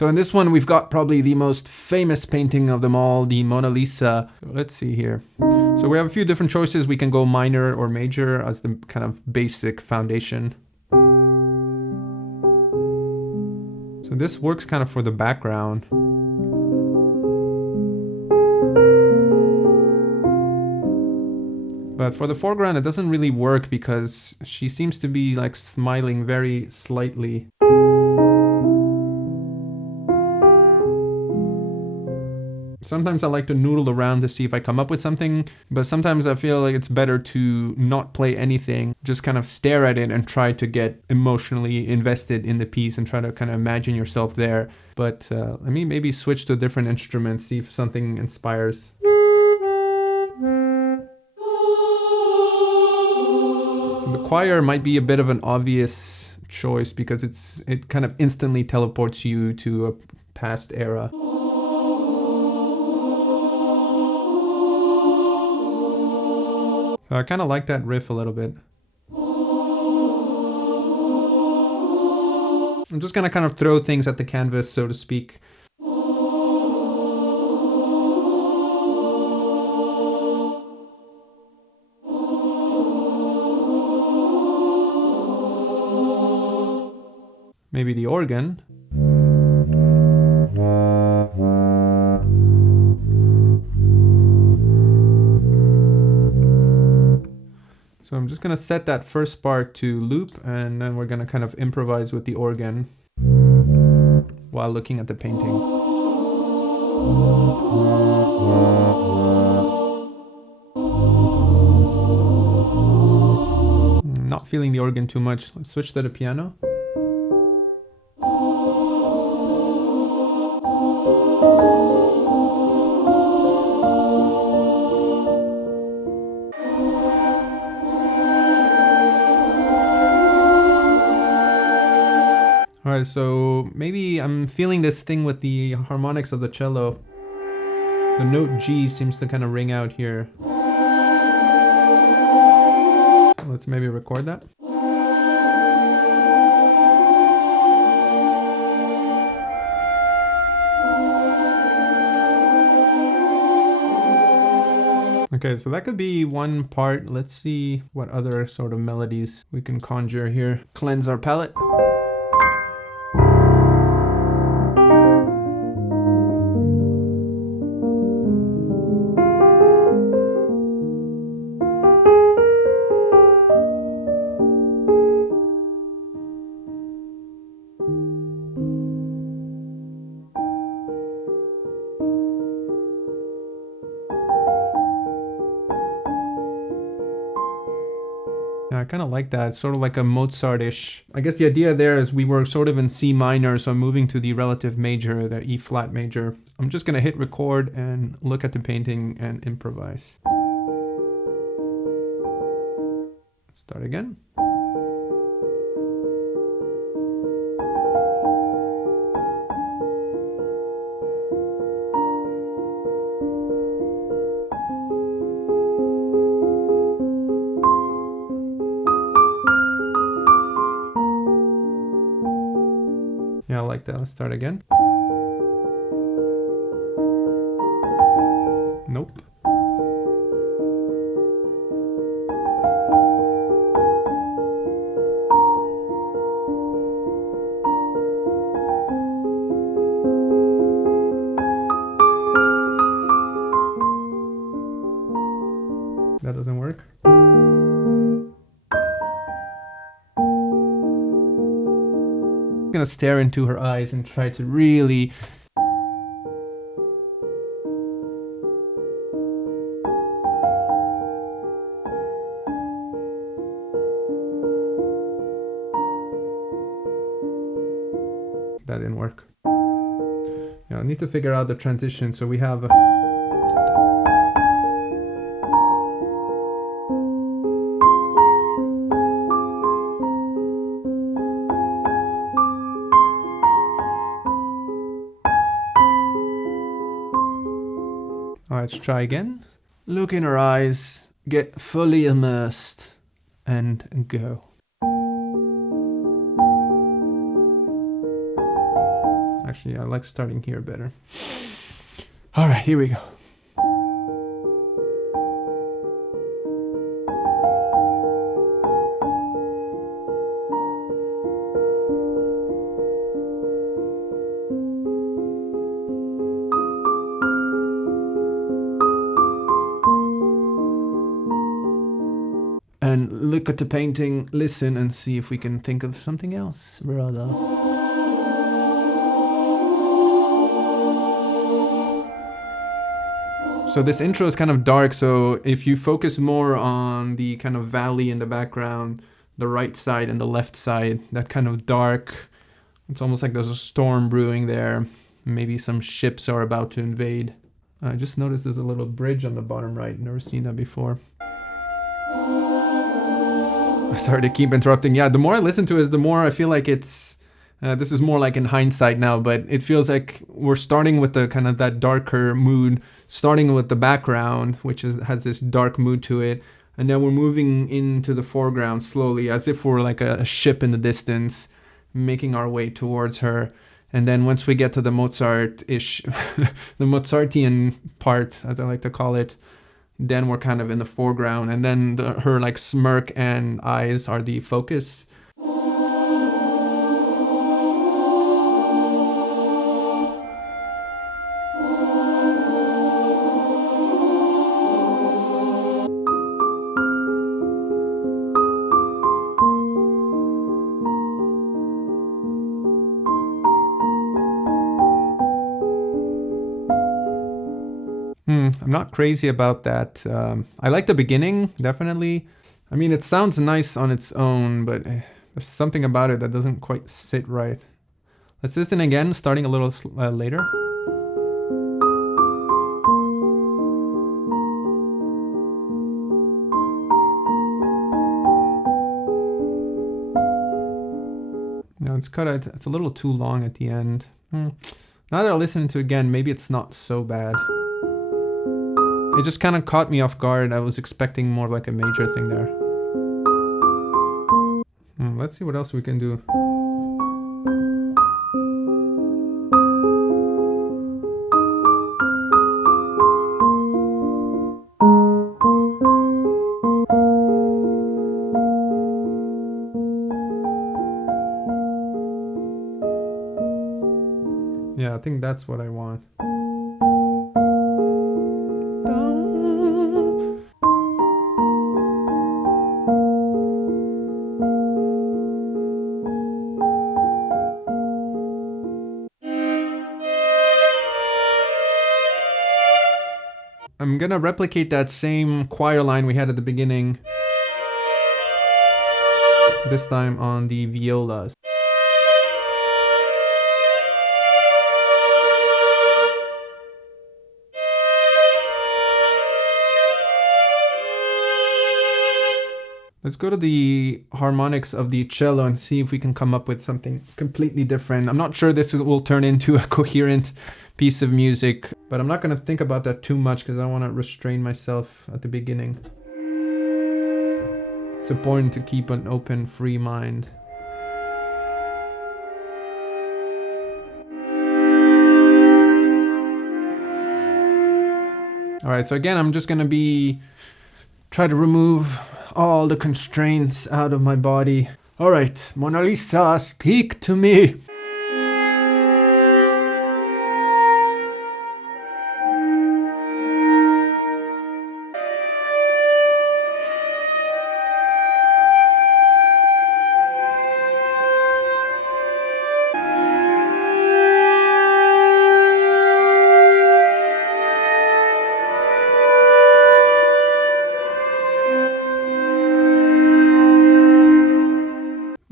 So in this one, we've got probably the most famous painting of them all, the Mona Lisa. Let's see here. So we have a few different choices. We can go minor or major as the kind of basic foundation. So this works kind of for the background. But for the foreground, it doesn't really work because she seems to be like smiling very slightly. Sometimes I like to noodle around to see if I come up with something, but sometimes I feel like it's better to not play anything, just kind of stare at it and try to get emotionally invested in the piece and try to kind of imagine yourself there. But let me maybe switch to a different instrument, see if something inspires. So the choir might be a bit of an obvious choice because it kind of instantly teleports you to a past era. So I kind of like that riff a little bit. I'm just gonna kind of throw things at the canvas, so to speak. Maybe the organ. So I'm just gonna set that first part to loop, and then we're gonna kind of improvise with the organ while looking at the painting. Not feeling the organ too much. Let's switch to the piano. Alright, so maybe I'm feeling this thing with the harmonics of the cello. The note G seems to kind of ring out here. So let's maybe record that. Okay, so that could be one part. Let's see what other sort of melodies we can conjure here. Cleanse our palette. I kind of like that. It's sort of like a Mozart-ish. I guess the idea there is we were sort of in C minor, so I'm moving to the relative major, the E flat major. I'm just going to hit record and look at the painting and improvise. Let's start again. Yeah, I like that. Let's start again. Nope. That doesn't work. I'm gonna stare into her eyes and try to really that didn't work. Yeah, I need to figure out the transition. So we have let's try again. Look in her eyes, get fully immersed, and go. Actually, I like starting here better. All right, here we go. And look at the painting, listen, and see if we can think of something else, brother. So this intro is kind of dark, so if you focus more on the kind of valley in the background, the right side and the left side, that kind of dark, it's almost like there's a storm brewing there. Maybe some ships are about to invade. I just noticed there's a little bridge on the bottom right, never seen that before. Sorry to keep interrupting. Yeah, the more I listen to it, the more I feel like it's... this is more like in hindsight now, but it feels like we're starting with the kind of that darker mood, starting with the background, which has this dark mood to it, and then we're moving into the foreground slowly, as if we're like a ship in the distance, making our way towards her. And then once we get to the Mozart-ish, the Mozartian part, as I like to call it, then we're kind of in the foreground, and then her like smirk and eyes are the focus. I'm not crazy about that. I like the beginning, definitely. I mean, it sounds nice on its own, but there's something about it that doesn't quite sit right. Let's listen again, starting a little later. No, it's a little too long at the end. Now that I listen to it again, maybe it's not so bad. It just kind of caught me off guard. I was expecting more like a major thing there. Let's see what else we can do. Yeah, I think that's what I want. I'm gonna replicate that same choir line we had at the beginning, this time on the violas. Let's go to the harmonics of the cello and see if we can come up with something completely different. I'm not sure this will turn into a coherent piece of music, but I'm not going to think about that too much because I want to restrain myself at the beginning. It's important to keep an open, free mind. All right, so again, I'm just going to try to remove all the constraints out of my body. All right, Mona Lisa, speak to me.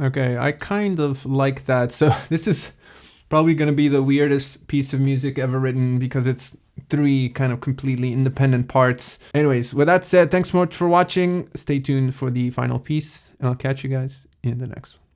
Okay, I kind of like that. So this is probably going to be the weirdest piece of music ever written because it's 3 kind of completely independent parts. Anyways, with that said, thanks so much for watching. Stay tuned for the final piece, and I'll catch you guys in the next one.